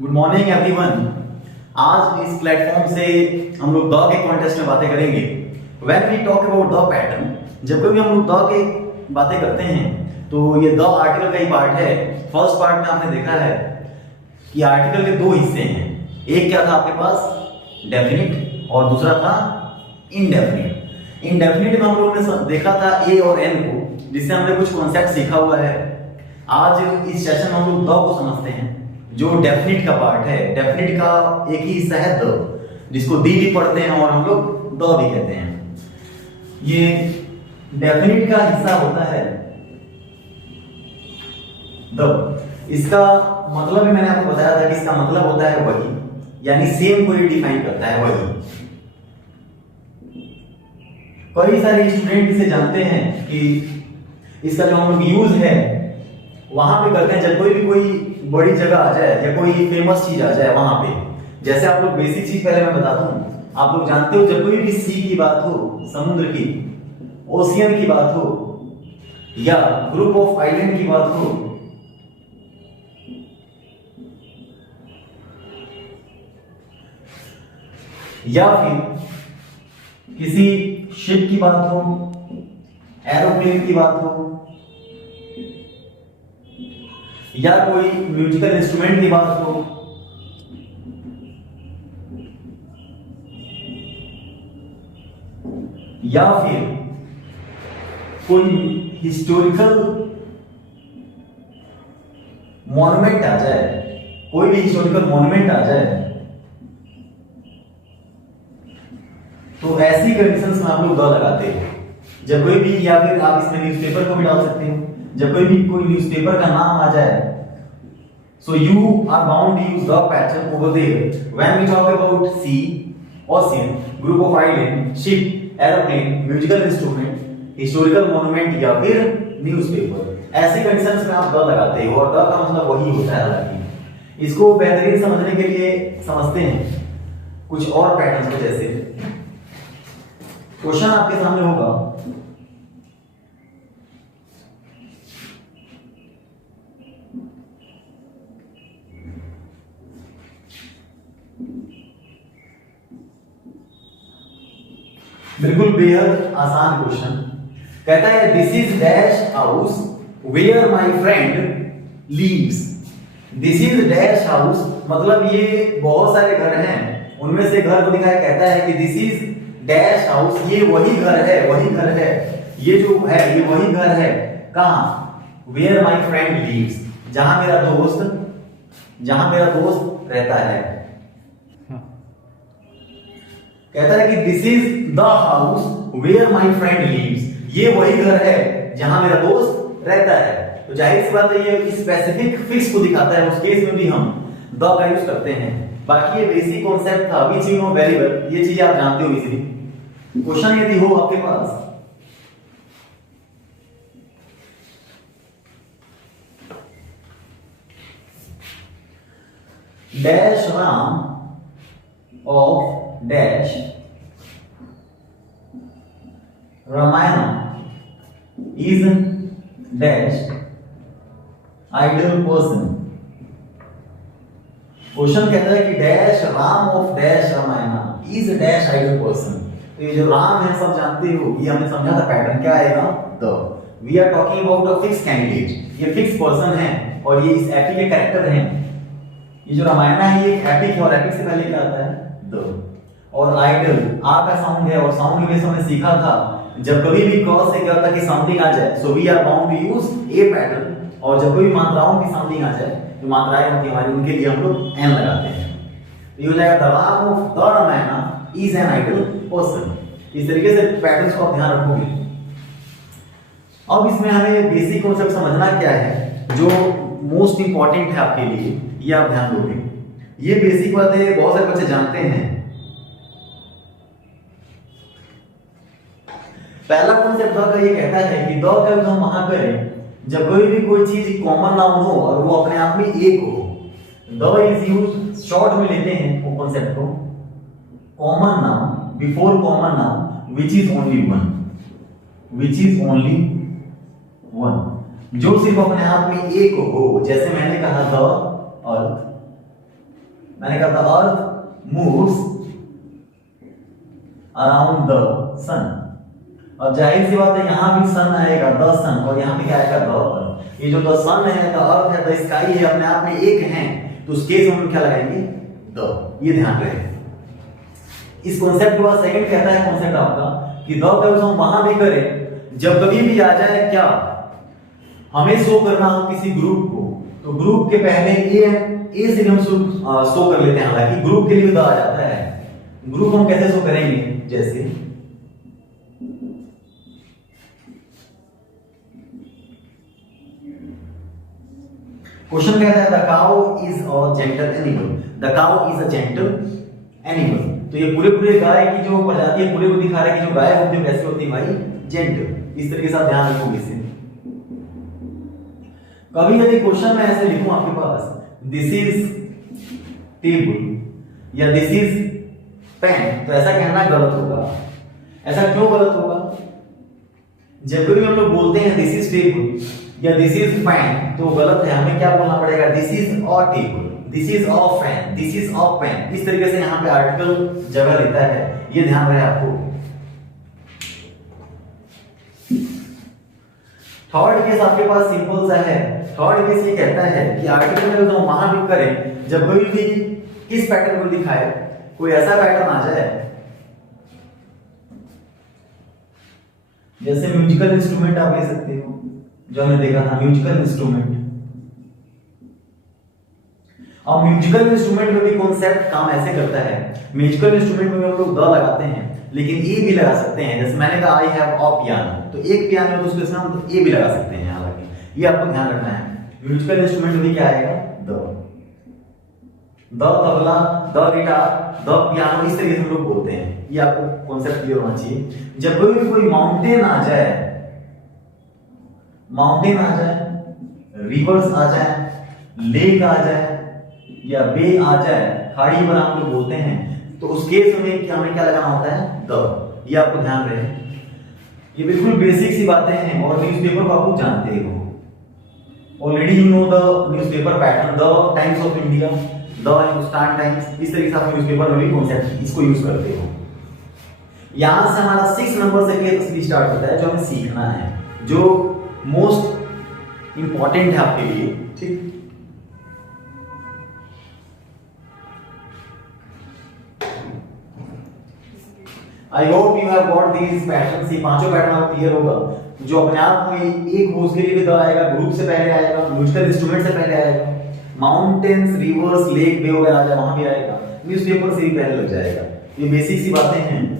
Good morning everyone. आज इस platform से हम लोग द के कॉन्टेस्ट में बातें करेंगे। When we talk about the pattern, जब कभी हम लोग द के बातें करते हैं तो ये द आर्टिकल का ही पार्ट है। फर्स्ट पार्ट में आपने देखा है कि आर्टिकल के दो हिस्से हैं। एक क्या था आपके पास, डेफिनिट, और दूसरा था इनडेफिनिट। इनडेफिनिट में हम लोगों ने देखा था ए और एन को, जिससे हमने कुछ कॉन्सेप्ट सीखा हुआ है। आज इस सेशन में हम लोग द को समझते हैं, जो डेफिनिट का पार्ट है। डेफिनिट का एक ही हिस्सा है द, जिसको दी भी पढ़ते हैं और हम लोग द भी कहते हैं। ये डेफिनिट का हिस्सा होता है द। इसका मतलब भी मैंने आपको बताया था कि इसका मतलब होता है वही, यानी सेम को डिफाइन करता है वही। कई सारे स्टूडेंट इसे जानते हैं कि इसका जो हम लोग यूज है वहां पे करते हैं, जब कोई बड़ी जगह आ जाए या कोई फेमस चीज आ जाए वहां पे। जैसे आप लोग बेसिक चीज पहले मैं बताता हूं, आप लोग जानते हो जब कोई भी सी की बात हो, समुद्र की, ओशियन की बात हो, या ग्रुप ऑफ आइलैंड की बात हो, या फिर किसी शिप की बात हो, एरोप्लेन की बात हो, या कोई म्यूजिकल इंस्ट्रूमेंट की बात हो, या फिर कोई हिस्टोरिकल मॉन्यूमेंट आ जाए, कोई भी हिस्टोरिकल मॉन्यूमेंट आ जाए, तो ऐसी कंडीशंस में आप लोग द लगाते हैं। जब कोई भी, या फिर आप इसमें न्यूज़पेपर को भी डाल सकते हो, जब कोई भी कोई न्यूज़पेपर का नाम आ जाए, so you are bound to use the pattern over there when we talk about sea, ocean, group of island, ship, aeroplane, musical instrument, historical monument या फिर न्यूज़पेपर। ऐसी कंडीशंस में आप द लगाते हो, और द का मतलब वही होता है। हालांकि इसको बेहतरीन समझने के लिए समझते हैं कुछ और पैटर्न्स को। जैसे क्वेश्चन आपके सामने होगा, बिल्कुल बेहद आसान क्वेश्चन। कहता है this is dash house where my friend lives. This is dash house मतलब ये बहुत सारे घर हैं, उनमें से घर को दिखाया। कहता है कि दिस इज डैश हाउस, ये वही घर है, वही घर है, ये जो है ये वही घर है। कहां? वेयर माय फ्रेंड लीव्स, जहां मेरा दोस्त रहता है। कहता है कि this is the house where my friend lives, ये वही घर है जहां मेरा दोस्त रहता है। तो जाहिर सी बात है ये स्पेसिफिक फिक्स को दिखाता है, उस केस में भी हम द का यूज करते हैं। बाकी ये बेसिक कॉन्सेप्ट था, which you know very well, ये चीज आप जानते हो इजीली। क्वेश्चन यदि हो आपके पास, dash Ram of dash Ramayana is dash idol person. Question कहता है कि dash Ram of dash Ramayana is dash idol person. तो ये जो राम है सब जानते हो, ये हमने समझा था पैटर्न क्या आएगा, the. We are talking about a fix candidate, ये फिक्स पर्सन है और ये इस एपिक के कैरेक्टर हैं। ये जो रामायण है ये एक एपिक है, और एपिक से पहले क्या आता है, द। और आइडल आ का साउंड है, और साउंड के बेस हमने सीखा था जब कभी भी क से क्या होता है कि साउंडिंग आ जाए, so we are bound to use a pattern. और जब कोई मात्राओं की साउंडिंग आ जाए, जो मात्राएं होती हैं हमारी, उनके लिए हम लोग एन लगाते हैं। तो ये हो जाएगा the Ram of the Ramayana is an idol person. इस तरीके से पैटर्न्स को आप ध्यान रखोगे। अब इसमें हमें बेसिक कॉन्सेप्ट समझना क्या है, जो मोस्ट इंपॉर्टेंट है आपके लिए, ये आप ध्यान दोगे। ये बेसिक बातें बहुत सारे बच्चे जानते हैं। पहला कॉन्सेप्ट द का ये कहता है कि द का यूज हम वहां करें जब कोई चीज कॉमन नाउन हो और वो अपने आप में एक हो। द इज यूज शॉर्ट में लेते हैं वो कॉन्सेप्ट को, common noun before common noun which is only one, जो सिर्फ अपने आप में एक हो। जैसे मैंने कहा द अर्थ, मैंने कहा the earth moves around the sun. अब जाहिर सी बात है यहां भी सन आएगा, द सन, और यहां पे क्या आएगा, द अर्थ। ये जो द सन है, द अर्थ है, द स्काई है, अपने आप में एक है, तो उस केस में हम क्या लगाएंगे, द। ये ध्यान रहे। इस कॉन्सेप्ट के बाद सेकंड कहता है कॉन्सेप्ट आपका कि द का यूज हम वहां भी करें जब कभी भी आ जाए क्या, हमें शो करना हो किसी ग्रुप को, तो ग्रुप के पहले ए से हम शो कर लेते हैं। हालांकि ग्रुप के लिए द आ जाता है। ग्रुप हम कैसे शो करेंगे, जैसे क्वेश्चन कहता है the cow is a gentle animal, the cow is a gentle animal. तो ये पूरे पूरे गाय की जो प्रजाति है पूरे को दिखा रहा है कि जो गाय होती है कैसे होती है भाई, जेंटल। इस तरीके से आप ध्यान रखोगे इसे। कभी यदि क्वेश्चन में ऐसे लिखूं आपके पास दिस इज टेबल या दिस इज पेन, तो ऐसा कहना गलत होगा। ऐसा क्यों गलत होगा, जब भी हम लोग बोलते हैं दिस इज टेबल या दिस इज पेन तो गलत है। हमें क्या बोलना पड़ेगा, this is a table, this is a fan, this is a pen. इस तरीके से यहाँ पे आर्टिकल जगह लेता है, ये ध्यान रहे आपको। थर्ड केस आपके पास सिंपल सा है। थर्ड केस ये कहता है कि आर्टिकल में तो वहां भी करें जब कोई भी किस पैटर्न को दिखाए, कोई ऐसा पैटर्न आ जाए जैसे म्यूजिकल इंस्ट्रूमेंट आप ले सकते हो, जो हमने देखा था म्यूजिकल इंस्ट्रूमेंट। और म्यूजिकल इंस्ट्रूमेंट में भी कॉन्सेप्ट काम ऐसे करता है, म्यूजिकल इंस्ट्रूमेंट में हम लोग द लगाते हैं लेकिन ए भी लगा सकते हैं। जैसे मैंने कहा आई हैव अ पियानो, तो एक पियानो है तो उसके साथ हम ए भी लगा सकते हैं। हालांकि ये आपको ध्यान रखना है, म्यूजिकल इंस्ट्रूमेंट में क्या आएगा, the tabla, the guitar, the piano, इस तरीके से हम लोग बोलते हैं। ये आपको कॉन्सेप्ट क्लियर होना चाहिए। जब कोई माउंटेन आ जाए, माउंटेन आ जाए, रिवर्स आ जाए, लेक आ जाए या बे आ जाए, खाड़ी पर हम लोग बोलते हैं, तो उस केस में हमें क्या लगाना होता है, द। ये आपको ध्यान रहे। ये बिल्कुल बेसिक सी बातें हैं और न्यूज़पेपर को आप जानते हो already. You know the newspaper pattern, the times of India, the Hindustan times. इस तरीके से आप न्यूज़पेपर में भी कॉन्सेप्ट इसको यूज करते हो। यहां से हमारा 6 नंबर से केस स्टार्ट होता है, जो हमें सीखना है, जो मोस्ट इंपॉर्टेंट है आपके लिए। ठीक, आई hope you have got these patterns. ये पांचों पैटर्न आपको क्लियर होगा, जो अपने आप में एक होस्ट के लिए भी द आएगा, ग्रुप से पहले आएगा, म्यूजिकल इंस्ट्रूमेंट से पहले आएगा, माउंटेन्स, रिवर्स, लेक, बे वगैरह आ जाए वहां भी आएगा, न्यूज़पेपर से भी पहले लग जाएगा। ये बेसिक सी बातें हैं।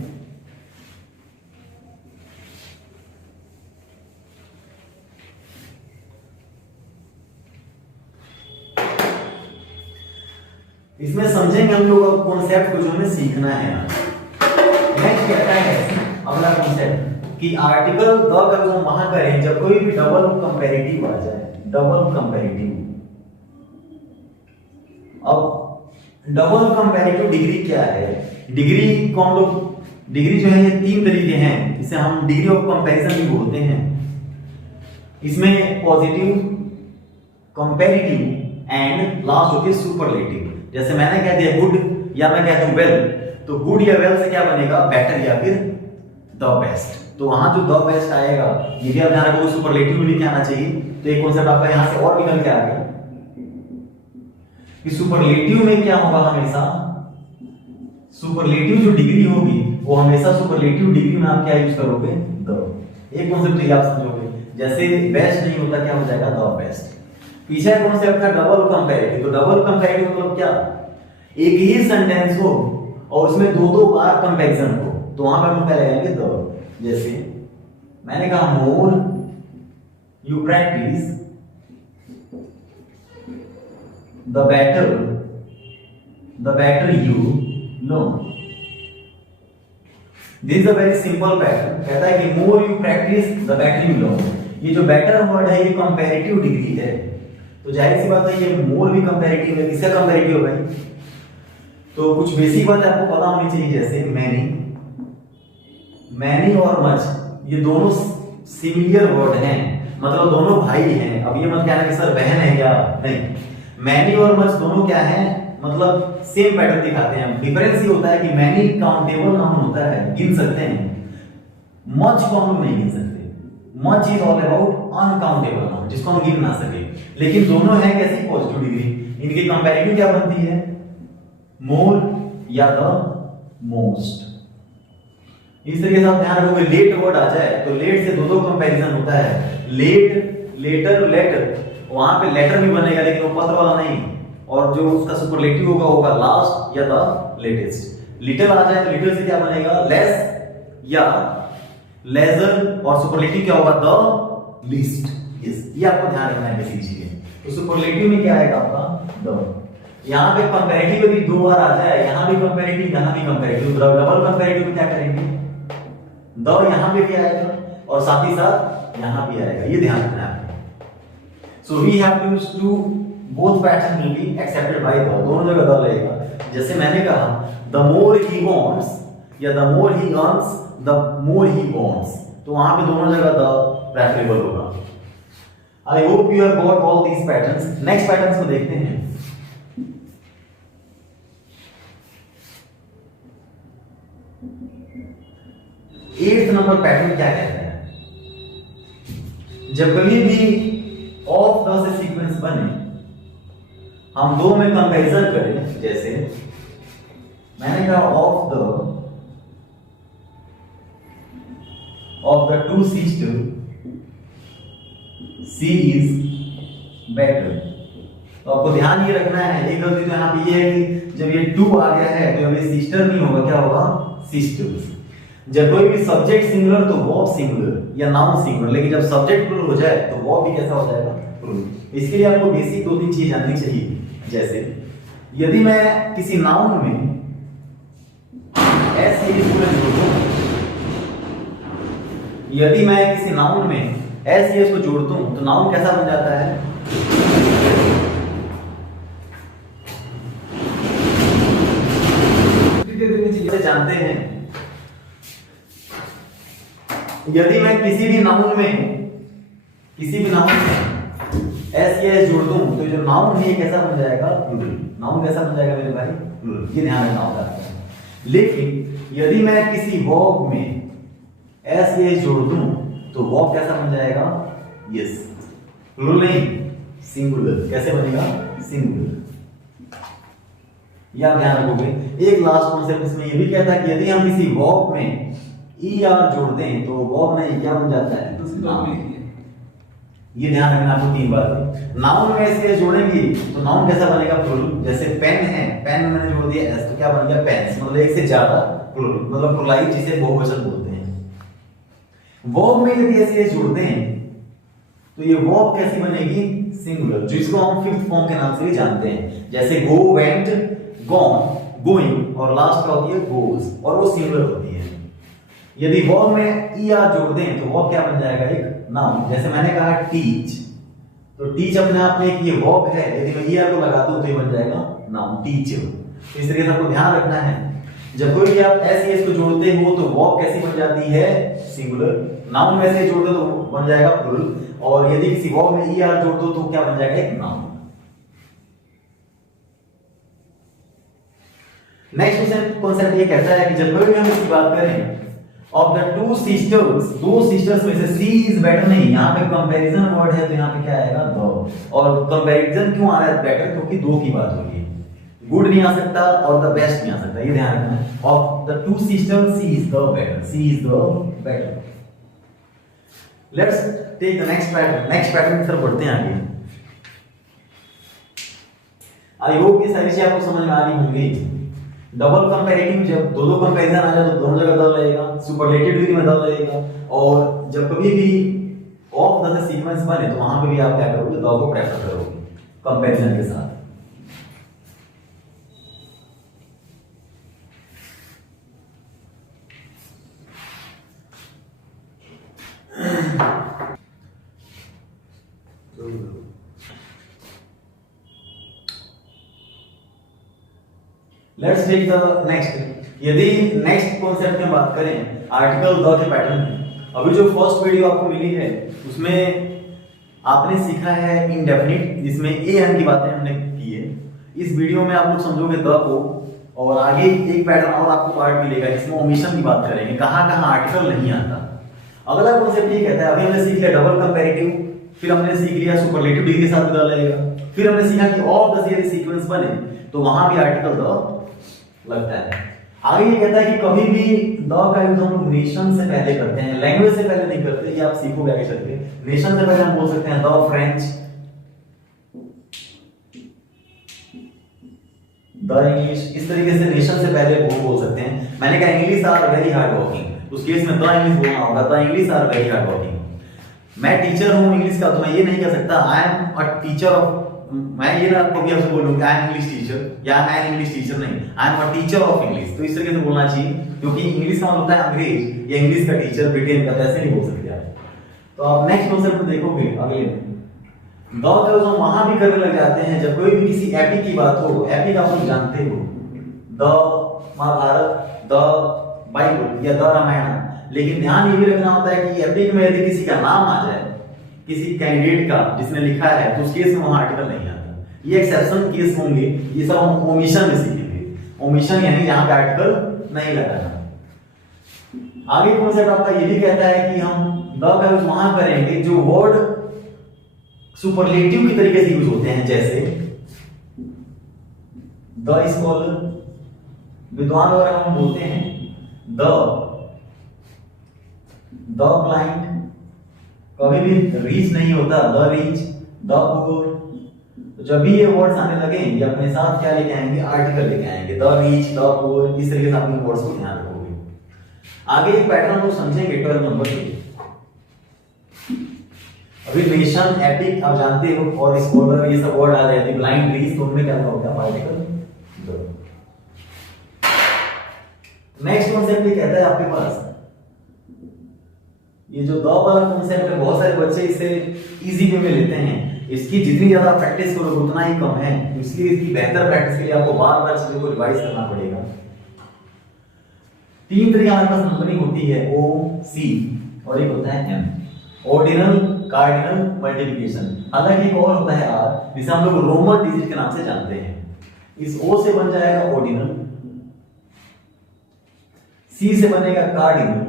इसमें समझेंगे हम लोग अब कॉन्सेप्ट को जो हमें सीखना है। नेक्स्ट कहता है अगला कॉन्सेप्ट कि आर्टिकल द का यूज वहां करें जब कोई भी डबल कंपैरेटिव आ जाए, डबल कंपैरेटिव। अब डबल कंपैरेटिव डिग्री क्या है, डिग्री को हम लोग, डिग्री जो है ये 3 तरीके हैं, इसे हम डिग्री ऑफ कंपैरिजन भी बोलते हैं। इसमें पॉजिटिव, कंपैरेटिव एंड लास्ट होती है सुपरलेटिव। जैसे मैंने कह दिया गुड या मैं कहता हूं वेल, तो गुड या वेल से क्या बनेगा, बेटर या फिर द बेस्ट। तो वहां जो द बेस्ट आएगा ये भी आप ध्यान रखोगे, सुपरलेटिव में भी क्या आना चाहिए। तो एक कॉन्सेप्ट आपका यहां से और निकल के आ गया कि सुपरलेटिव में क्या होगा, हमेशा सुपरलेटिव जो डिग्री होगी वो हमेशा सुपरलेटिव डिग्री में आप क्या यूज करोगे, द। एक कॉन्सेप्ट ये आप समझोगे, जैसे बेस्ट नहीं होता क्या हो जाएगा, द बेस्ट। पीछे कॉन्सेप्ट था डबल कंपैरेटिव। तो डबल कंपैरेटिव मतलब क्या, एक ही सेंटेंस हो और उसमें दो बार कंपैरिजन हो, तो वहां पर हम क्या लगाएंगे, द। जैसे मैंने कहा more you practice the better you know. This is a very simple pattern. कहता है कि more you practice the better you know. ये जो बेटर वर्ड है ये कंपैरेटिव डिग्री है, तो जाहिर सी बात है ये मोर भी कंपैरेटिव है। किसका कंपैरेटिव है, तो कुछ बेसिक बात आपको पता होनी चाहिए, जैसे मैनी और मच ये दोनों सिमिलर वर्ड हैं, मतलब दोनों भाई हैं। अब ये मत कहना कि सर बहन है क्या, नहीं, मैनी और मच दोनों क्या है, मतलब सेम पैटर्न दिखाते हैं। डिफरेंस ये होता है कि मैनी काउंटेबल नाउन होता है, गिन सकते हैं, मच को हम लोग नहीं गिन सकते। Much is all about uncountable noun, जिसको हम गिन ना सके। लेकिन दोनों है कैसी, पॉजिटिव डिग्री। इनकी कंपैरेटिव क्या बनती है, मोर या द मोस्ट। इस तरीके से आप ध्यान रखोगे, लेट वर्ड आ जाए तो लेट से दो कंपैरिजन होता है, लेट, लेटर, लेटर। वहां पे लेटर भी बनेगा लेकिन वो पत्र वाला नहीं, और जो उसका सुपरलेटिव होगा लास्ट या द लेटेस्ट। लिटिल आ जाए तो लिटिल से क्या बनेगा, लेस या लेजर, और सुपरलेटिव क्या होगा, द लीस्ट। ये आपको ध्यान रखना है बेसिक चीजें। तो सुपरलेटिव में क्या आएगा आपका, द। यहाँ पे कंपैरेटिव यदि दो बार आ जाए, यहाँ भी कंपैरेटिव यहाँ भी कंपैरेटिव, डबल कंपैरेटिव में क्या करेंगे, द यहाँ पे भी आएगा और साथ ही साथ यहाँ भी आएगा, ये ध्यान रखना है। So we have to use two both pattern will be accepted by the, दोनों जगह द लगेगा। जैसे मैंने कहा, द मोर ही वांट्स या the more he earns, the more he wants, तो वहां पे दोनों जगह द प्रेफरेबल होगा। I hope you have got all these patterns. Next patterns को देखते हैं। 8th नंबर पैटर्न क्या कहता है, जब कभी भी ऑफ द से सीक्वेंस बने, हम दो में कंपैरिजन करें। जैसे मैंने कहा of the two sister she is better. तो आपको ध्यान ये रखना है, एक गलती तो यहाँ पे ये है कि जब ये 2 आ गया है तो अभी सिस्टर नहीं होगा, क्या होगा, सिस्टर्स। जब कोई भी सब्जेक्ट सिंगुलर तो वर्ब सिंगुलर या नाउन सिंगुलर, लेकिन जब सब्जेक्ट प्लूरल हो जाए तो वर्ब भी कैसा हो जाएगा, प्लूरल। इसके लिए आपको बेसिक 2-3 चीज जाननी चाहिए। जैसे यदि मैं किसी नाउन में एस ए स्टूडेंट जोड़ दूं, यदि मैं किसी नाउन में एस ए को जोड़ दूं तो नाउन कैसा बन जाता है, जानते हैं। यदि मैं किसी भी नाउन में एस या एस जोड़ दूं तो जो नाउन है कैसा बन जाएगा, प्लूरल। नाउन कैसा बन जाएगा मेरे भाई, प्लूरल। ये ध्यान रखना होता है। लेकिन यदि मैं किसी वर्ब में एस या एस जोड़ दूं तो वर्ब कैसा बन जाएगा, यस, प्लूरल नहीं, सिंगुलर। कैसे बनेगा, सिंगुलर। या ध्यान रखोगे। एक लास्ट कॉन्सेप्ट इसमें ये भी कहता है कि यदि हम किसी वर्ब में ई आर जोड़ दें तो वर्ब नहीं क्या बन जाता है, नाउन। ये ध्यान रखना आपको 3 बार। नाउन में ऐसे जोड़ेंगे तो नाउन कैसा बनेगा, प्लूरल। जैसे पेन है, पेन में मैंने जोड़ दिया एस तो क्या बन गया, पेन्स, मतलब एक से ज्यादा, प्लूरल, मतलब प्लुरलाइज, जिसे बहुवचन बोलते हैं। वर्ब में यदि ऐसे जोड़ते हैं तो ये वर्ब कैसी बनेगी, सिंगुलर, जिसको हम 5th फॉर्म के नाम से भी जानते हैं। जैसे गो, वेंट, गॉन, गोइंग, और लास्ट का होती है गोज, और वो सिंगुलर होती है। यदि वर्ब में ई आर जोड़ दें तो वर्ब क्या बन जाएगा, एक नाउन। जैसे मैंने कहा टीच, तो टीच अपने आप में एक ये वर्ब है, यदि मैं ई आर को लगा दूं तो ये बन जाएगा नाउन, टीचर। तो इस तरीके से आपको ध्यान रखना है, जब कोई भी आप एस एस को जोड़ते हो तो वर्ब कैसी बन जाती है, सिंगुलर। नाउन में से जोड़ दो तो बन जाएगा प्लूरल, और यदि किसी वर्ब में ई आर जोड़ दो तो क्या बन जाएगा, एक नाउन। नेक्स्ट कॉन्सेप्ट ये कहता है कि जब कभी हम इसकी बात करें ऑफ द टू सिस्टर्स, दो सिस्टर्स में से सी इज बेटर नहीं, यहाँ पे कंपैरिजन वर्ड है तो यहाँ पे क्या आएगा, द। और कंपैरिजन क्यों आ रहा है बेटर, क्योंकि दो की बात हो रही है, गुड नहीं आ सकता और द बेस्ट नहीं आ सकता, ये ध्यान रखना। Of the two sisters she is the better, she is the better. Let's take the next pattern. Next pattern की तरफ बढ़ते हैं आगे। आई होप ये सारी चीजें आपको समझ में आ रही होंगी। डबल कंपैरेटिव, जब दो कंपैरिजन आ जाए तो दोनों जगह द लगेगा, सुपरलेटिव डिग्री में द लगेगा, और जब कभी भी ऑफ द से सीक्वेंस बने तो वहां पे भी आप क्या करोगे, द को प्रेफर करोगे कंपैरिजन के साथ। Let's take the next. यदि नेक्स्ट कॉन्सेप्ट की बात करें आर्टिकल द के पैटर्न में, अभी जो फर्स्ट वीडियो आपको मिली है उसमें आपने सीखा है इनडेफिनिट, जिसमें ए एन की बातें हमने इस वीडियो में आप लोग समझोगे द को, और आगे एक पैटर्न और आपको पार्ट मिलेगा जिसमें ओमिशन की बात करेंगे, कहाँ कहाँ आर्टिकल नहीं आता। अगला कॉन्सेप्ट ये कहता है, अभी हमने सीख लिया डबल कंपैरेटिव, फिर हमने सीख लिया सुपरलेटिव डिग्री के साथ बदला जाएगा, फिर हमने सीखा कि ऑफ द सीरीज सीक्वेंस बने तो वहां भी आर्टिकल द लगता है। आगे ये कहता है कि कभी भी द का यूज हम लोग नेशन से पहले करते हैं, लैंग्वेज से पहले नहीं करते, ये आप सीखोगे आगे चल के। नेशन से पहले हम बोल सकते हैं द फ्रेंच, द इंग्लिश, इस तरीके से नेशन से पहले वो बोल सकते हैं। मैंने कहा English are very hard working, उस केस में द इंग्लिश बोलना होगा, the English are very hard working. मैं टीचर हूं इंग्लिश का, तो मैं ये नहीं कह सकता I am a teacher of, मैं ये ना कभी आपसे बोलूंगा आई एम इंग्लिश टीचर या आई एम इंग्लिश टीचर, नहीं, आई am a teacher of English. तो इस तरीके से बोलना चाहिए, क्योंकि इंग्लिश का मतलब होता है अंग्रेज या इंग्लिश का टीचर, ब्रिटेन का, ऐसे नहीं बोल सकते आप। तो आप नेक्स्ट कॉन्सेप्ट में देखोगे अगले द का यूज हम वहां भी करने लग जाते हैं जब कोई भी किसी एपिक की बात हो। एपिक आप लोग जानते हो, द महाभारत, द बाइबल या द रामायण। लेकिन ध्यान ये भी रखना होता है कि एपिक में यदि किसी का नाम आ जाए, किसी कैंडिडेट का जिसने लिखा है, तो उस केस में वहां आर्टिकल नहीं आता। ये एक्सेप्शन केस होंगे, ये सब हम ओमिशन में सीखेंगे। ओमिशन यानी जहां पे आर्टिकल नहीं लगाना। आगे कॉन्सेप्ट आपका ये भी कहता है कि हम द का यूज वहां करेंगे जो वर्ड सुपरलेटिव की तरीके से यूज होते हैं, जैसे द स्कॉलर, विद्वान वगैरह हम बोलते हैं द ब्लाइंड, कभी भी रीच नहीं होता, द रीच, द पुअर। तो जब भी ये वर्ड्स आने लगे ये अपने साथ क्या लेके आएंगे, आर्टिकल लेके आएंगे, द रीच, द पुअर, इस तरीके से आप इन वर्ड्स को ध्यान रखोगे। आगे एक पैटर्न हम समझेंगे 12 नंबर पे। अभी नेशन, एपिक आप जानते हो, और स्कॉलर, ये सब वर्ड आ जाते हैं। ब्लाइंड, रीच, तो उनमें क्या होता है, आर्टिकल। नेक्स्ट कॉन्सेप्ट ये कहता है आपके पास, ये जो द वाला कॉन्सेप्ट है, बहुत सारे बच्चे इसे इजी वे में लेते हैं। इसकी जितनी ज्यादा प्रैक्टिस करोगे उतना ही कम है, इसलिए इसकी बेहतर प्रैक्टिस के लिए आपको बार बार चीजों को रिवाइज करना पड़ेगा। 3 तरीके हमारे पास नंबरिंग होती है, ओ, सी, और एक होता है एम। Ordinal, cardinal, multiplication. हालांकि एक और होता है आर, जिसे हम लोग रोमन डिजिट के नाम से जानते हैं। इस ओ से बन जाएगा ऑर्डिनल, सी से बनेगा cardinal.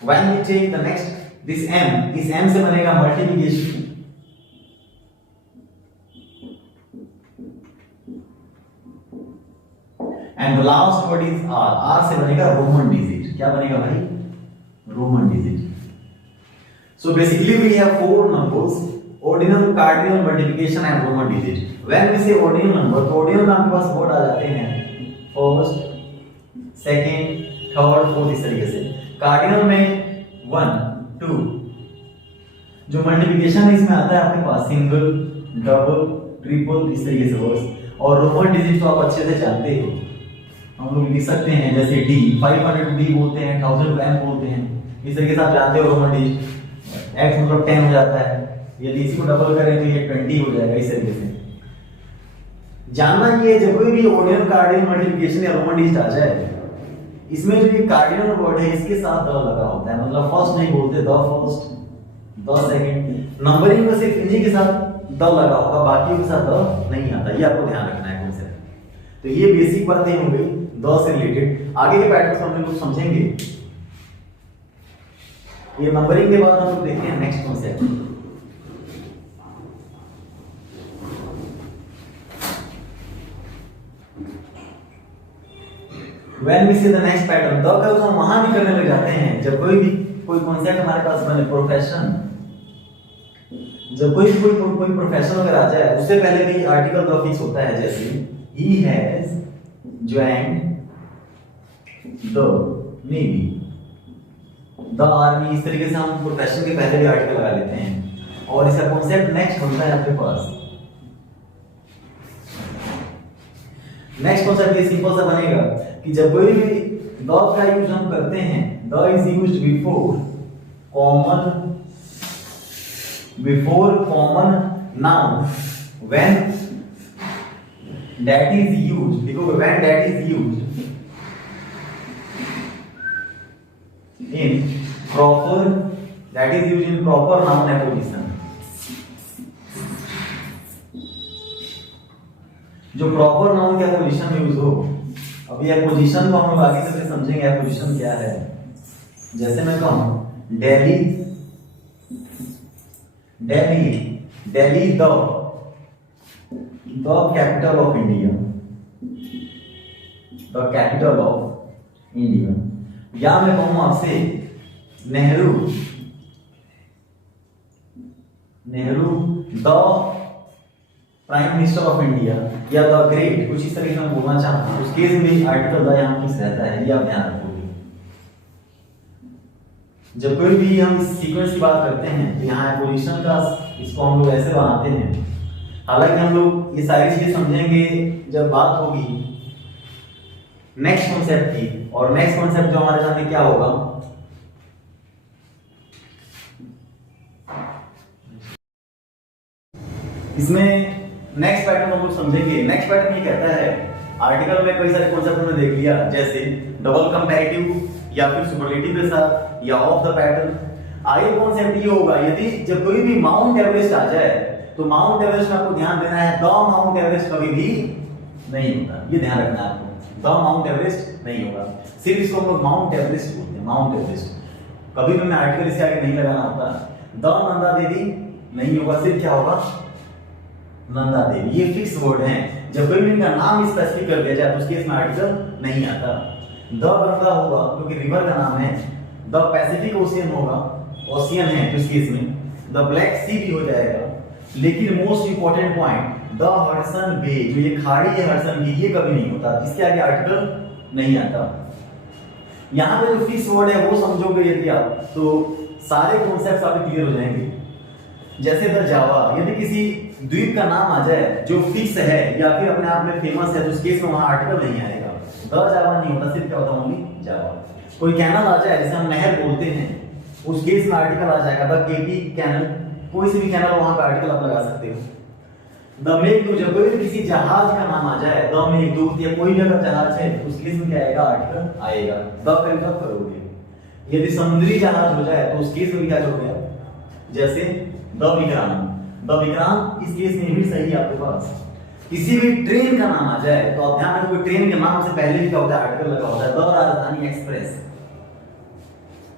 When we take the next, this m, इस m से बनेगा multiplication, and the last word is r, r से बनेगा रोमन डिजिट। क्या बनेगा भाई, Roman digit. So basically we have 4 numbers, ordinal, cardinal, multiplication and roman digit. When we say ordinal number, तो ordinal में आपके पास वर्ड आ जाते हैं फर्स्ट, सेकेंड, थर्ड, फोर्थ, इस तरीके से। कार्डिनल में 1, 2, जो मल्टीप्लिकेशन है इसमें आता है आपके पास सिंगल, डबल, ट्रिपल, इस तरीके से वर्ड्स। और रोमन डिजिट तो आप अच्छे से जानते हो, हम लोग लिख सकते हैं जैसे डी, 500 डी बोलते हैं, 1000 एम बोलते हैं, इस तरीके से आप जानते हो रोमन डिजिट। x मतलब 10 हो जाता है, यदि इसी को डबल करें तो ये 20 हो जाएगा, इस तरीके से। जानना ये जब कोई भी ऑर्डिनल, कार्डिनल, मल्टीप्लिकेशन या रोमन डिजिट आ जाए, इसमें जो ये कार्डिनल वर्ड है इसके साथ द लगा होता है, मतलब फर्स्ट नहीं बोलते the first, the second. Numbering में सिर्फ इन्हीं के साथ द लगा होगा, बाकी के साथ द नहीं आता, ये आपको ध्यान रखना है कॉन्सेप्ट। तो ये बेसिक बातें हो गई द से रिलेटेड। आगे के पैटर्न्स हम लोग समझेंगे, ये नंबरिंग के बाद हम लोग देखते हैं next concept. When we see the next pattern, the का यूज हम वहां भी करने लग जाते हैं जब कोई कॉन्सेप्ट हमारे पास बने, प्रोफेशन। जब कोई प्रोफेशन अगर आ जाए, उससे पहले भी आर्टिकल द फिक्स होता है, जैसे he has joined the navy, the army, इस तरीके से हम प्रोफेशन के पहले भी आर्टिकल लगा लेते हैं। और इसका कॉन्सेप्ट नेक्स्ट होता है आपके पास। नेक्स्ट कॉन्सेप्ट ये सिंपल सा बनेगा कि जब कोई भी द का यूज हम करते हैं, the is used before common noun, when that is used, देखो when that is used in proper, that is used in proper noun a position. जो प्रॉपर नाउन क्या पोजीशन में यूज हो। अब ये पोजीशन को हम लोग आगे चलकर समझेंगे पोजीशन क्या है। जैसे मैं कहूं Delhi, Delhi, Delhi the capital of India, the capital of India. या मैं कहूं आपसे Nehru, Nehru the prime minister of India, या द ग्रेट, कुछ इस तरीके से मैं बोलना चाहता हूं, उस केस में आर्टिकल द यहां फिक्स रहता है, ये आप ध्यान रखोगे। जब कोई भी हम सीक्वेंस की बात करते हैं तो यहाँ पोजीशन का इसको हम लोग ऐसे बनाते हैं। हालांकि हम लोग ये सारी चीजें समझेंगे जब बात होगी नेक्स्ट कॉन्सेप्ट की, और नेक्स्ट कॉन्सेप्ट जो हमारे सामने क्या होगा, इसमें नेक्स्ट पैटर्न हम लोग समझेंगे। नेक्स्ट पैटर्न ये कहता है, आर्टिकल में कई सारे कॉन्सेप्ट हमने देख लिया, जैसे डबल कंपैरेटिव या फिर सुपरलेटिव के साथ, या ऑफ द पैटर्न। आगे कॉन्सेप्ट ये होगा, यदि जब कोई भी माउंट एवरेस्ट आ जाए तो माउंट एवरेस्ट में आपको ध्यान देना है द माउंट एवरेस्ट कभी भी नहीं होता, ये ध्यान रखना है आपको। द माउंट एवरेस्ट नहीं होगा, सिर्फ इसको हम लोग माउंट एवरेस्ट बोलते हैं, माउंट एवरेस्ट। कभी भी मैं आर्टिकल इसके आगे नहीं लगाना होता। द नंदा देवी नहीं होगा, सिर्फ क्या होगा, नंदा देवी। ये फिक्स वर्ड हैं, जब कोई भी इनका नाम स्पेसिफिक कर दिया जाए तो उस केस में आर्टिकल नहीं आता। द गंगा होगा क्योंकि रिवर का नाम है, द पैसिफिक ओशियन होगा, ओशियन है तो इस केस में द ब्लैक सी भी हो जाएगा। लेकिन most important point, the Hudson Bay, जो ये खाड़ी है हडसन की, ये कभी नहीं होता, इसके आगे आर्टिकल नहीं आता। यहाँ पे जो फिक्स वर्ड है वो समझोगे यदि आप, तो सारे कॉन्सेप्ट्स आपके क्लियर हो जाएंगे। जैसे द जावा, यदि किसी द्वीप का नाम आ जाए जो फिक्स है या फिर अपने आप में फेमस है तो उस केस में वहां आर्टिकल नहीं आएगा, द जावा नहीं होता, सिर्फ क्या होता है, ओनली जावा। कोई कैनल आ जाए जैसे हम नहर बोलते हैं, उस केस में आर्टिकल आ जाएगा द केपी कैनल, कोई सी भी कैनल वहां पे आर्टिकल आप लगा सकते हो। द मेघदूत, जब कोई किसी जहाज का नाम आ जाए, द मेघदूत, या कोई भी अगर जहाज है तो उस केस में क्या आएगा, आर्टिकल आएगा, द का यूज करोगे। यदि समुद्री जहाज हो जाए तो उस केस में क्या करोगे, जैसे द विक्रांत, द विक्रांत, इस केस में भी सही है आपके पास। किसी भी ट्रेन का नाम आ जाए तो आप ध्यान रखो, ट्रेन के नाम से पहले भी क्या होता है, आर्टिकल लगा होता है। द राजधानी एक्सप्रेस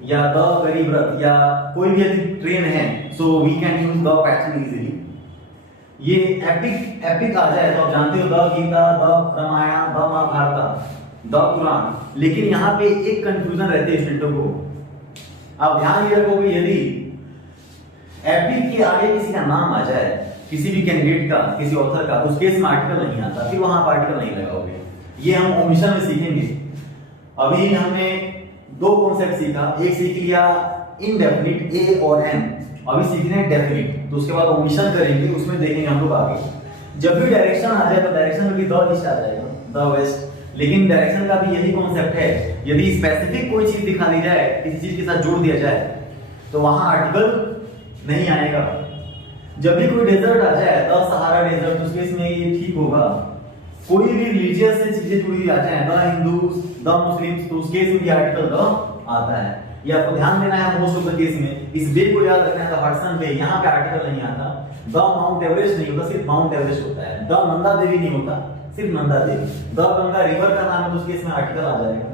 या द गरीब रथ, या कोई भी यदि ट्रेन है so we can use the pattern easily. ये एपिक, एपिक आ जाए तो आप जानते हो, the Gita, the Ramayana, the Mahabharata, the Quran. लेकिन यहाँ पे एक कंफ्यूजन रहती है स्टूडेंटों को, आप ध्यान ये रखोगे, यदि एपिक के आगे किसी का नाम आ जाए, किसी भी कैंडिडेट का, किसी ऑथर का, उस केस में आर्टिकल नहीं आता, फिर वहां पर आर्टिकल नहीं लगाओगे। ये हम ओमिशन में सीखेंगे। अभी हमने दो कॉन्सेप्ट सीखा, एक सीख लिया इनडेफिनिट ए और एम, अभी सीखने डेफिनिट, तो उसके बाद ओमिशन करेंगे, उसमें देखेंगे हम लोग आगे। जब भी डायरेक्शन आ जाए तो डायरेक्शन में भी द ईस्ट आ जाएगा, द वेस्ट। लेकिन डायरेक्शन का भी यही कॉन्सेप्ट है, यदि स्पेसिफिक कोई चीज दिखा दी जाए, किसी चीज के साथ जोड़ दिया जाए तो वहां आर्टिकल नहीं आएगा। जब भी कोई डेजर्ट आ जाए, द सहारा डेजर्ट, तो उस केस में ये ठीक होगा। कोई भी रिलीजियस से चीजें जुड़ी आ जाए, द हिंदूज, द मुस्लिम्स, तो उस केस में भी आर्टिकल द आता है। ये आपको ध्यान देना है मोस्ट ऑफ द केस में। इस बे को याद रखना है, द हडसन बे, यहाँ पे आर्टिकल नहीं आता। द माउंट एवरेस्ट नहीं होता, सिर्फ माउंट एवरेस्ट होता है। द नंदा देवी नहीं होता, सिर्फ नंदा देवी। द गंगा रिवर का नाम है तो उस केस में आर्टिकल आ जाएगा।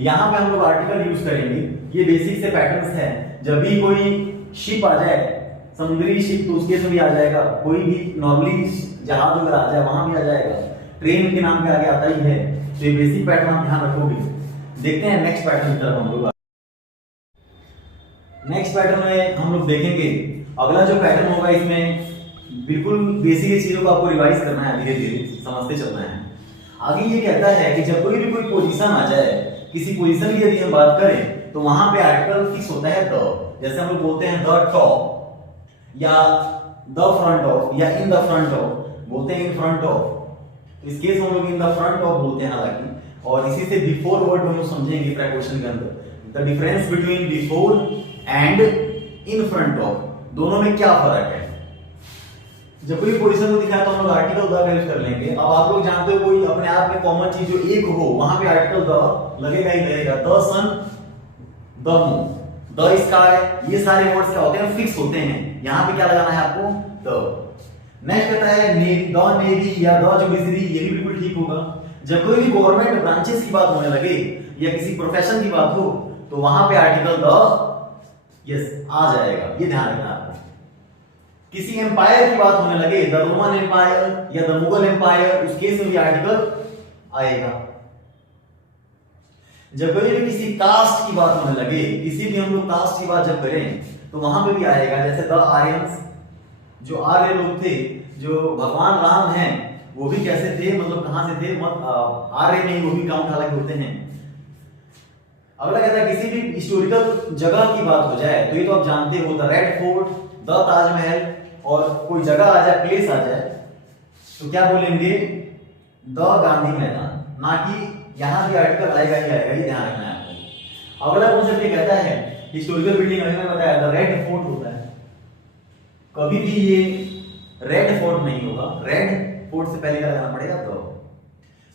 यहाँ पे हम लोग आर्टिकल यूज करेंगे, ये बेसिक से पैटर्न्स है। जब भी कोई शिप आ जाए, समुद्री शिप, तो उस केस में भी आ जाएगा। कोई भी नॉर्मली जहाज अगर आ जाए वहां भी आ जाएगा। ट्रेन के नाम पे आगे आता ही है, तो ये बेसिक पैटर्न आप ध्यान रखोगे। देखते हैं नेक्स्ट पैटर्न की तरफ हम लोग। नेक्स्ट पैटर्न में हम लोग देखेंगे, अगला जो पैटर्न होगा इसमें बिल्कुल बेसिक चीजों को आपको रिवाइज करना है, धीरे धीरे समझते चलना है। आगे ये कहता है कि जब कोई भी कोई पोजीशन आ जाए, किसी पोजीशन की यदि हम बात करें तो वहां पे आर्टिकल फिक्स होता है द। जैसे हम लोग बोलते हैं द टॉप, या द फ्रंट ऑफ, या इन द फ्रंट ऑफ, बोलते हैं इन फ्रंट ऑफ। इस केस में हम लोग इन द फ्रंट ऑफ बोलते हैं हालांकि, और इसी से बिफोर वर्ड हम लोग समझेंगे प्रीपोजिशन के अंदर। The difference between before and in front of, दोनों में क्या फर्क है। जब कोई पोजीशन को दिखाया तो हम लोग आर्टिकल द का यूज कर लेंगे। अब आप लोग जानते हो कोई अपने आप में कॉमन चीज जो एक हो, वहां पे आर्टिकल द लगेगा ही लगेगा। The sun, the moon, the sky, ये सारे वर्ड्स क्या होते हैं, फिक्स होते हैं। यहाँ पे क्या लगाना है आपको, द। नेक्स्ट कहता है द नेवी या द जुडिशरी, ये भी बिल्कुल ठीक होगा। जब कोई भी गवर्नमेंट ब्रांचेस की बात होने लगे या किसी प्रोफेशन की बात हो तो वहां पे आर्टिकल द यस आ जाएगा, ये ध्यान रखना आपको। किसी एम्पायर की बात होने लगे, द रोमन एम्पायर या द मुगल एम्पायर, उस केस में भी आर्टिकल आएगा। जब कभी भी किसी कास्ट की बात होने लगे, किसी भी हम लोग कास्ट की बात जब करें तो वहां पे भी आएगा, जैसे द आर्यंस, जो आर्य लोग थे, जो भगवान राम हैं वो भी कैसे थे, मतलब कहां से थे, आर्य नहीं, वो भी काउंट हालांकि होते हैं। अगला कहता है किसी भी हिस्टोरिकल जगह की बात हो जाए तो ये तो आप जानते हो, the red fort, the Taj Mahal, और कोई जगह आ जाए, प्लेस आ जाए तो क्या बोलेंगे, द गांधी मैदान, ना कि यहां भी आर्टिकल आएगा ही आएगा, ये ध्यान रखना है आपको। अगला कॉन्सेप्ट ये कहता है हिस्टोरिकल बिल्डिंग, अभी मैंने बताया द रेड फोर्ट होता है, कभी भी ये रेड फोर्ट नहीं होगा, रेड फोर्ट से पहले क्या लगाना पड़ेगा, द।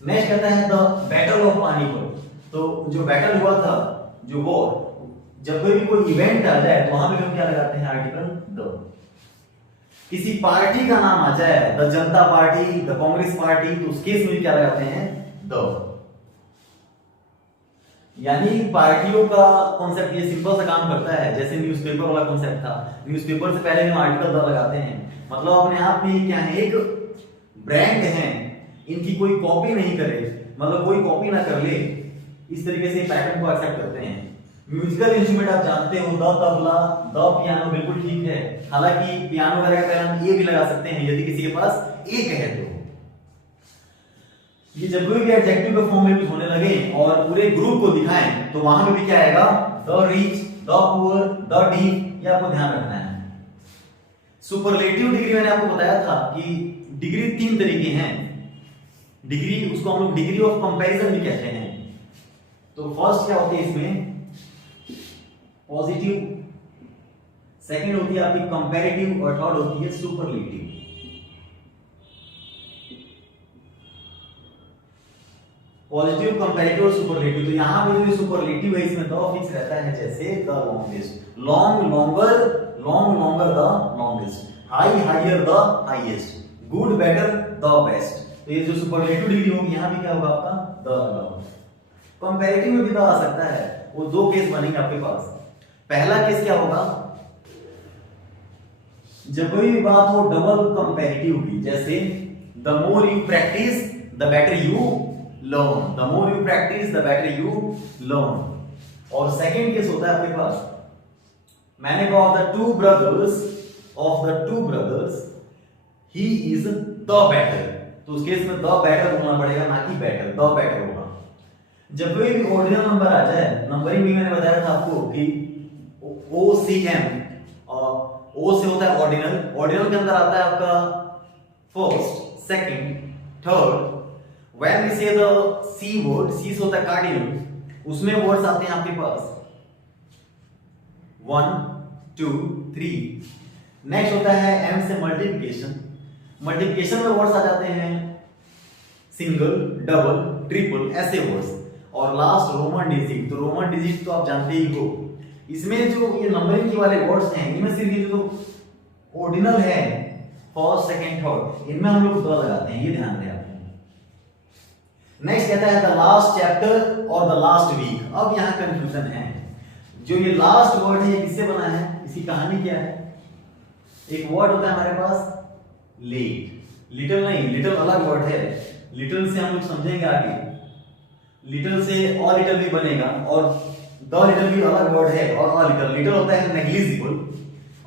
नेक्स्ट कहता है द बैटल ऑफ पानीपत, तो जो बैटल हुआ था, जो वॉर, जब कोई भी कोई इवेंट आ जाए तो वहां पे हम क्या लगाते हैं, आर्टिकल द। किसी पार्टी का नाम आ जाए, the Janata party, the Congress party, तो उस केस में क्या लगाते हैं, द। यानी पार्टियों का कॉन्सेप्ट ये सिंपल सा काम करता है, जैसे न्यूज़पेपर वाला कॉन्सेप्ट था, न्यूज़पेपर से पहले हम आर्टिकल द लगाते हैं, मतलब अपने आप में क्या है, एक ब्रांड है, इनकी कोई कॉपी नहीं करे, मतलब कोई कॉपी ना कर ले, इस तरीके से पैटर्न को एक्सेप्ट करते हैं। म्यूजिकल इंस्ट्रूमेंट आप जानते हो, द तबला, द पियानो, बिल्कुल ठीक है, हालांकि पियानो वगैरह का हम ए भी लगा सकते हैं यदि किसी के पास एक है तो। ये जब कोई भी एडजेक्टिव के फॉर्म में यूज होने लगे और पूरे ग्रुप को दिखाएं तो वहां पे भी क्या आएगा, the rich, the poor, the deep, ये आपको ध्यान रखना है। सुपरलेटिव डिग्री मैंने आपको बताया था कि डिग्री तीन तरीके हैं, डिग्री उसको हम लोग डिग्री ऑफ कंपैरिजन भी कहते हैं। तो फर्स्ट क्या होती है इसमें, पॉजिटिव, सेकंड होती है आपकी कंपैरेटिव, और थर्ड होती है सुपरलेटिव। पॉजिटिव, कंपैरेटिव और सुपरलेटिव, तो यहां पे जो सुपरलेटिव है इसमें द फिक्स रहता है, जैसे the longest, long longer, long longer the longest, high higher the highest, good better the best. तो ये जो सुपरलेटिव डिग्री होगी यहां भी क्या होगा आपका, द लगा। कंपैरेटिव में भी द आ सकता है, वो दो केस बनेंगे आपके पास। पहला केस क्या होगा, जब कोई भी बात हो डबल कंपैरेटिव की, जैसे the more you practice the better you learn, the more you practice the better you learn. और सेकंड केस होता है आपके पास, मैंने कहा of the two brothers he is the better, तो उस केस में द बेटर बोलना पड़ेगा, ना कि बेटर, द बेटर होगा। जब कोई भी ऑर्डिनल नंबर आ जाए, नंबरिंग भी मैंने बताया था आपको कि OCM, और O से होता है ऑर्डिनल, ऑर्डिनल के अंदर आता है आपका first, second, third. When we say the C word, C से होता है कार्डिनल, उसमें वर्ड्स आते हैं आपके पास 1 2 3। नेक्स्ट होता है M से मल्टीप्लिकेशन, मल्टीप्लिकेशन में वर्ड्स आ जाते हैं सिंगल, डबल, ट्रिपल, ऐसे वर्ड्स। और लास्ट रोमन डिजिट, तो रोमन डिजिट तो आप जानते ही हो, इसमें जो ये नंबरिंग के वाले वर्ड्स हैं इनमें सिर्फ ये जो ऑर्डिनल है फर्स्ट, सेकंड, थर्ड, इनमें हम लोग द लगाते हैं, ये ध्यान दें आप। नेक्स्ट कहता है द लास्ट चैप्टर और द लास्ट वीक। अब यहाँ कंफ्यूजन है, जो ये लास्ट वर्ड है ये किससे बना है, इसकी कहानी क्या है। एक वर्ड होता है हमारे पास लेट, लिटिल नहीं, लिटिल अलग वर्ड है, लिटिल से हम लोग समझेंगे आगे, लिटिल से और लिटिल भी बनेगा, और द लिटिल भी अलग वर्ड है, और अ लिटिल, लिटिल होता है नेग्लिजिबल,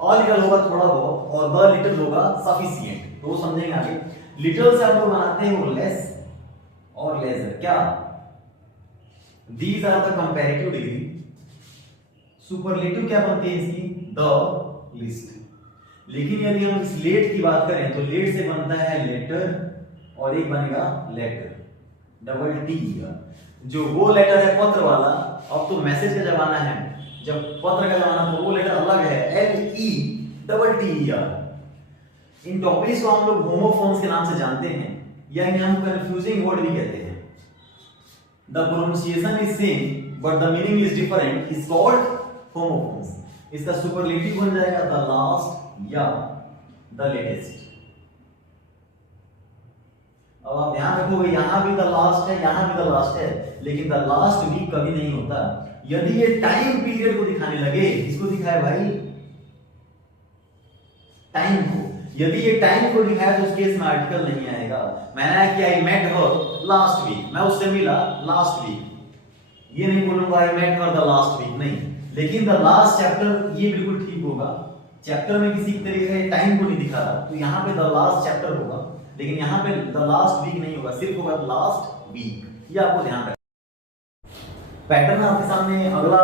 अ लिटिल होगा थोड़ा बहुत, और द लिटिल होगा सफिशिएंट, तो वो समझेंगे आगे। लिटिल से हम लोग बनाते हैं वो लेस और लेजर, क्या, these are the comparative degree. Superlative क्या बनती है इसकी, द लिस्ट। लेकिन यदि हम इस लेट की बात करें तो लेट से बनता है लेटर, और एक बनेगा लेटर, डबल टी का, जो वो लेटर है पत्र वाला। अब तो मैसेज का जमाना है, जब पत्र का जमाना तो वो लेटर अलग है, LE इन टॉपिक्स को हम लोग होमोफोन्स के नाम से जानते हैं, या इन्हें हम कंफ्यूजिंग वर्ड भी कहते हैं। The pronunciation is same but the meaning is different, is called homophones. इसका सुपरलेटिव बन जाएगा द लास्ट या द लेटेस्ट। अब आप ध्यान रखोगे यहाँ भी द लास्ट है, यहाँ भी द लास्ट है, लेकिन द लास्ट वीक कभी नहीं होता। यदि ये टाइम पीरियड को दिखाने लगे, इसको दिखाए भाई टाइम को, यदि ये टाइम को दिखाया तो उस केस में आर्टिकल नहीं आएगा। मैंने कि I met her last week, मैं उससे मिला लास्ट वीक, ये नहीं बोलूंगा I met her the last week, नहीं। लेकिन द लास्ट चैप्टर ये बिल्कुल ठीक होगा, चैप्टर में किसी तरीके से टाइम को नहीं दिखा रहा, तो यहाँ पे द लास्ट चैप्टर होगा, लेकिन यहाँ पे द लास्ट वीक नहीं होगा, सिर्फ होगा लास्ट वीक। ये आपको ध्यान रखना। पैटर्न आपके सामने अगला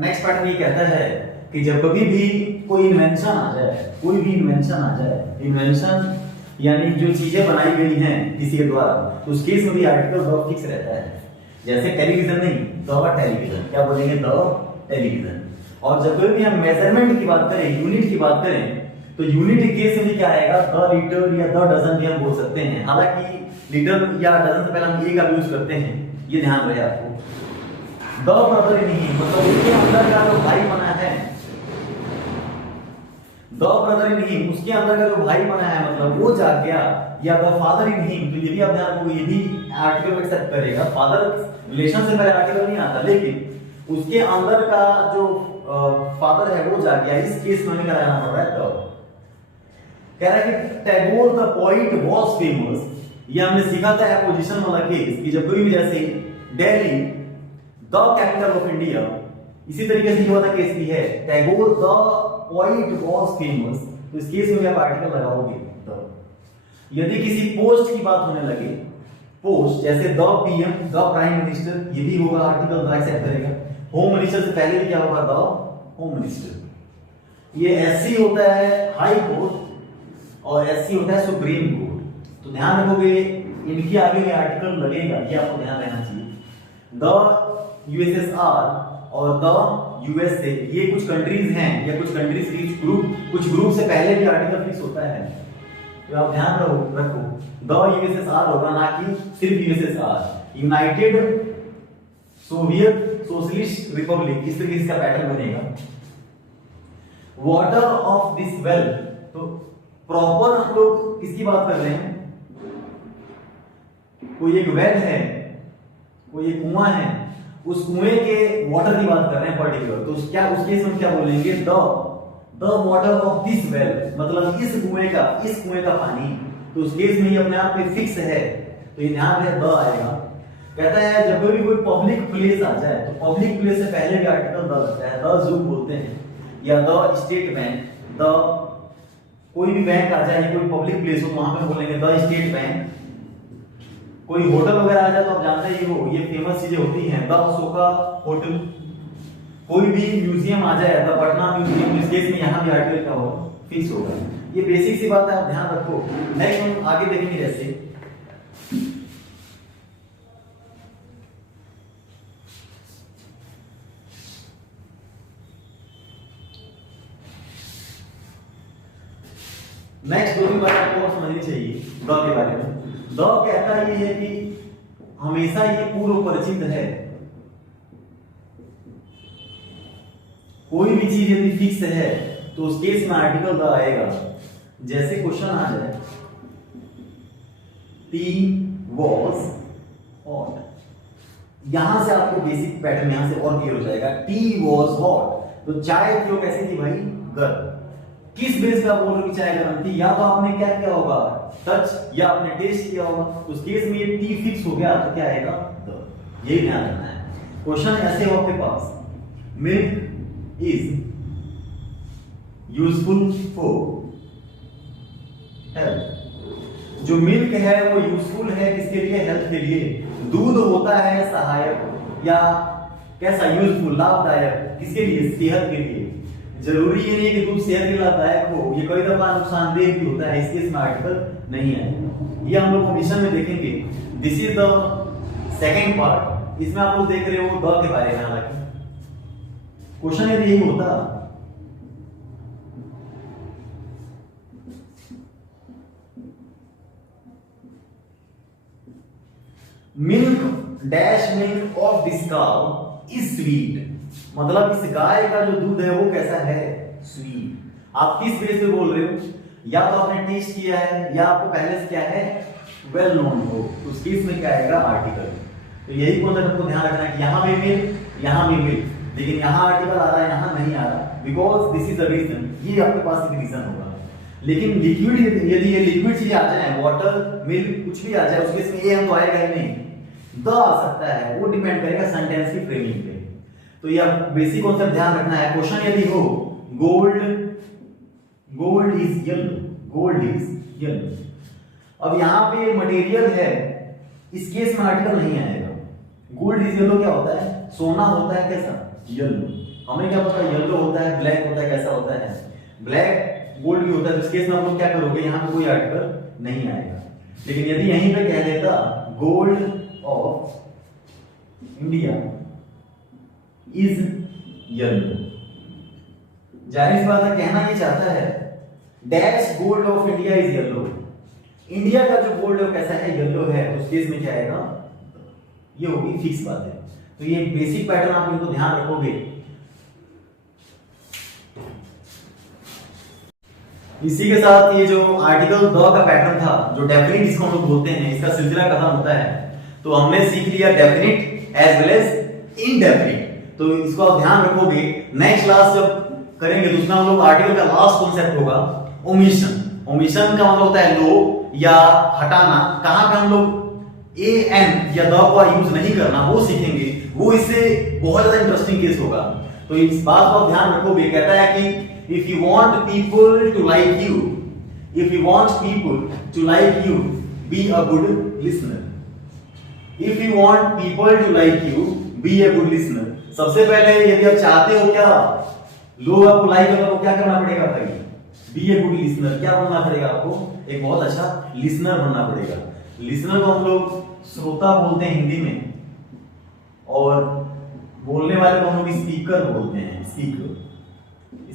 नेक्स्ट पैटर्न ये कहता है कि जब कभी भी कोई इन्वेंशन आ जाए, कोई भी इन्वेंशन आ जाए, इन्वेंशन यानी जो चीजें बनाई गई हैं किसी के द्वारा, तो उस केस में भी आर्टिकल द फिक्स रहता है। जैसे टेलीविजन नहीं, द टेलीविजन, क्या बोलेंगे, द टेलीविजन। और जब कभी भी हम मेजरमेंट की बात करें, यूनिट की बात करें, तो यूनिट के केस में भी क्या आएगा, द लीटर या द डजन भी हम बोल सकते हैं। हालांकि लीटर या डजन से पहले हम ए का यूज करते हैं, ये ध्यान रहे आपको। द ब्रदर इन हिम, मतलब उसके अंदर का जो भाई बना है, द ब्रदर इन हिम, उसके अंदर का जो भाई बना है, मतलब वो जाग गया, या द फादर इन हिम, तो ये भी आप ध्यान रखोगे, ये भी आर्टिकल एक्सेप्ट करेगा। फादर रिलेशन से पहले आर्टिकल नहीं आता, लेकिन उसके अंदर का जो फादर है वो जाग गया, इस केस में कराना पड़ रहा है। तो कह रहा है कि Tagore the poet was famous, ये हमने सीखा था अपोजिशन वाला केस कि जब कोई भी, जैसे Delhi the capital of India, इसी तरीके से ये वाला केस भी है, Tagore the poet was famous, तो इस केस में आप आर्टिकल लगाओगे। तो यदि किसी पोस्ट की बात होने लगे, पोस्ट जैसे the PM, the prime minister, ये भी होगा आर्टिकल द एक्सेप्ट करेगा। होम मिनिस्टर से पहले भी क्या होगा, द होम मिनिस्टर। ये एससी होता है हाई कोर्ट और एससी होता है सुप्रीम कोर्ट, तो ध्यान रखोगे इनके आगे में आर्टिकल लगेगा, ये आपको ध्यान रहना चाहिए। द यूएसएसआर और द यूएसए, ये कुछ कंट्रीज हैं या कुछ कंट्रीज की कुछ ग्रुप से पहले भी आर्टिकल फिक्स होता है, तो आप ध्यान रखो द यूएसएसआर होगा, ना कि सिर्फ USSR. United Soviet socialist Republic, इस तरीके से पैटर्न बनेगा। वाटर ऑफ दिस वेल, तो प्रॉपर हम लोग किसकी बात कर रहे हैं, कोई एक वेल है, कोई एक कुआं है, उस कुएं के वाटर की बात कर रहे हैं पर्टिकुलर, तो क्या उस केस में क्या बोलेंगे, the water of this well, मतलब इस कुएं का पानी, तो उस केस में ये अपने आप में फिक्स है, तो ये ध्यान रहे द आएगा। कहता है जब भी कोई पब्लिक प्लेस आ जाए, तो पब्लिक प्लेस से पहले भी आर्टिकल द लगता है, द जू बोलते हैं, या द स्टेट बैंक, द कोई भी बैंक आ जाए, कोई पब्लिक प्लेस हो, वहां पे बोलेंगे द स्टेट बैंक। कोई होटल वगैरह आ जाए तो आप जानते ही हो, ये फेमस चीजें होती हैं, द अशोका होटल। कोई भी म्यूजियम आ जाए, द पटना म्यूजियम, इस केस में यहाँ भी आर्टिकल का होगा, फिक्स होगा। ये बेसिक सी बात है, आप ध्यान रखो। नेक्स्ट हम आगे देखेंगे, जैसे नेक्स्ट दो बात आपको समझनी चाहिए द के बारे में। द कहता ये है कि हमेशा ये पूर्व परिचित है, कोई भी चीज यदि फिक्स है तो उस केस में आर्टिकल द आएगा। जैसे क्वेश्चन आ जाए टी वॉज हॉट, यहां से आपको बेसिक पैटर्न यहां से और क्लियर हो जाएगा। टी वॉज हॉट, तो चाय थी वो कैसी थी भाई, गर्म। किस बेस पे आप बोल रहे हो कि चाय गर्म थी, या तो आपने क्या किया होगा, टच, या आपने टेस्ट किया होगा, उस केस में ये टी फिक्स हो गया, तो क्या आएगा, द। ये ध्यान रखना है। क्वेश्चन ऐसे हो आपके पास, milk is useful for health, जो मिल्क है वो यूजफुल है किसके लिए, हेल्थ के लिए। दूध होता है सहायक या कैसा, यूजफुल, लाभदायक, किसके लिए, सेहत के लिए। जरूरी ये नहीं है कि दूध सेहत के लिए लाभदायक हो, ये कई दफा नुकसानदेह भी होता है, इसके इसमें आर्टिकल नहीं है। ये हम लोग कंडीशन में देखेंगे। This is the second part, इसमें आप लोग देख रहे हो द के बारे में। हालांकि क्वेश्चन यदि यही होता, milk dash milk of this cow is sweet, मतलब इस गाय का जो दूध है वो कैसा है, स्वीट। आप किस बेस पे बोल रहे हो, या तो आपने टेस्ट किया है या आपको पहले से क्या है वेल नोन हो, तो उस केस में क्या आएगा आर्टिकल। तो यही कॉन्सेप्ट आपको ध्यान रखना है कि यहाँ भी मिल, यहाँ भी मिल, लेकिन यहाँ आर्टिकल आ रहा है, यहाँ नहीं आ रहा, because this is the reason. ये आपके पास एक रीजन होगा। लेकिन लिक्विड, यदि ये लिक्विड चीज आ जाए, वाटर, मिल्क, कुछ भी आ जाए, उसके इसमें ये हम तो आएगा ही नहीं, द आ सकता है, वो डिपेंड करेगा सेंटेंस की फ्रेमिंग पे। तो ये बेसिक कॉन्सेप्ट ध्यान रखना है। क्वेश्चन यदि हो gold, gold is yellow, gold is yellow, अब यहाँ पे मटेरियल है, इस केस में आर्टिकल नहीं आएगा। गोल्ड इज येलो क्या होता है, सोना होता है कैसा, येलो। हमें क्या पता येलो होता है, ब्लैक होता है, कैसा होता है, ब्लैक गोल्ड भी होता है। तो इस केस में हम लोग क्या करोगे, यहाँ पे कोई आर्टिकल नहीं आएगा। लेकिन यदि यहीं पे कह देता gold of India is yellow, जाहिर सी बात है कहना ये चाहता है dash gold of India is yellow, India का जो गोल्ड है कैसा है, येलो है। तो उस केस में क्या आएगा, ये होगी फिक्स बात है। तो ये बेसिक पैटर्न आप इनको ध्यान रखोगे। इसी के साथ ये जो आर्टिकल द का पैटर्न था, जो डेफिनिट इसको हम लोग बोलते हैं, इसका सिलसिला खत्म होता है। तो हमने सीख लिया definite as well as indefinite. तो इसको आप ध्यान रखोगे, नेक्स्ट क्लास जब करेंगे तो उसमें हम लोग आर्टिकल का लास्ट कॉन्सेप्ट होगा ओमिशन। ओमिशन का मतलब होता है लो या हटाना, कहां पे हम लोग ए एन या द का यूज नहीं करना, वो सीखेंगे। वो इससे बहुत ज्यादा इंटरेस्टिंग केस होगा। तो इस बात को ध्यान रखोगे। कहता है कि if you want people to like you, if you want people to like you, be a good listener. If you want people to like you, be a good listener. सबसे पहले यदि आप चाहते हो क्या लोग आपको लाइक करें, तो क्या करना पड़ेगा भाई, बी ए गुड लिसनर। क्या बनना पड़ेगा आपको, एक बहुत अच्छा लिसनर बनना पड़ेगा। लिसनर को हम लोग श्रोता बोलते हैं हिंदी में, और बोलने वाले को हम लोग स्पीकर बोलते हैं। स्पीकर,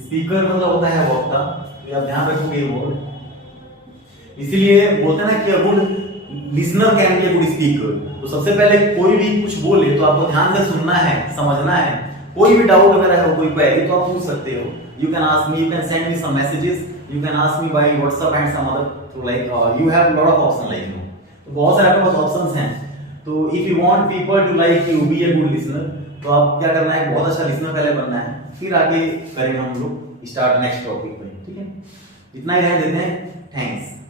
स्पीकर मतलब होता है वक्ता। तो आप ध्यान रखोगे ये वर्ड। इसीलिए बोलते हैं ना कि good listener can be a good speaker. तो सबसे पहले कोई भी कुछ बोले तो आपको ध्यान से सुनना है, समझना है। कोई भी डाउट अगर है, कोई क्वेरी, तो आप पूछ सकते हो। You can ask me, you can send me some messages, you can ask me by WhatsApp and some other, so like you have a lot of options like you know. तो बहुत सारे आपके पास options हैं। तो if you want people to like you, be a good listener, तो आप क्या करना है, बहुत अच्छा लिसनर पहले बनना है, फिर आगे करेंगे हम लोग स्टार्ट नेक्स्ट टॉपिक पे। ठीक है, इतना ही रहने देते हैं। थैंक्स।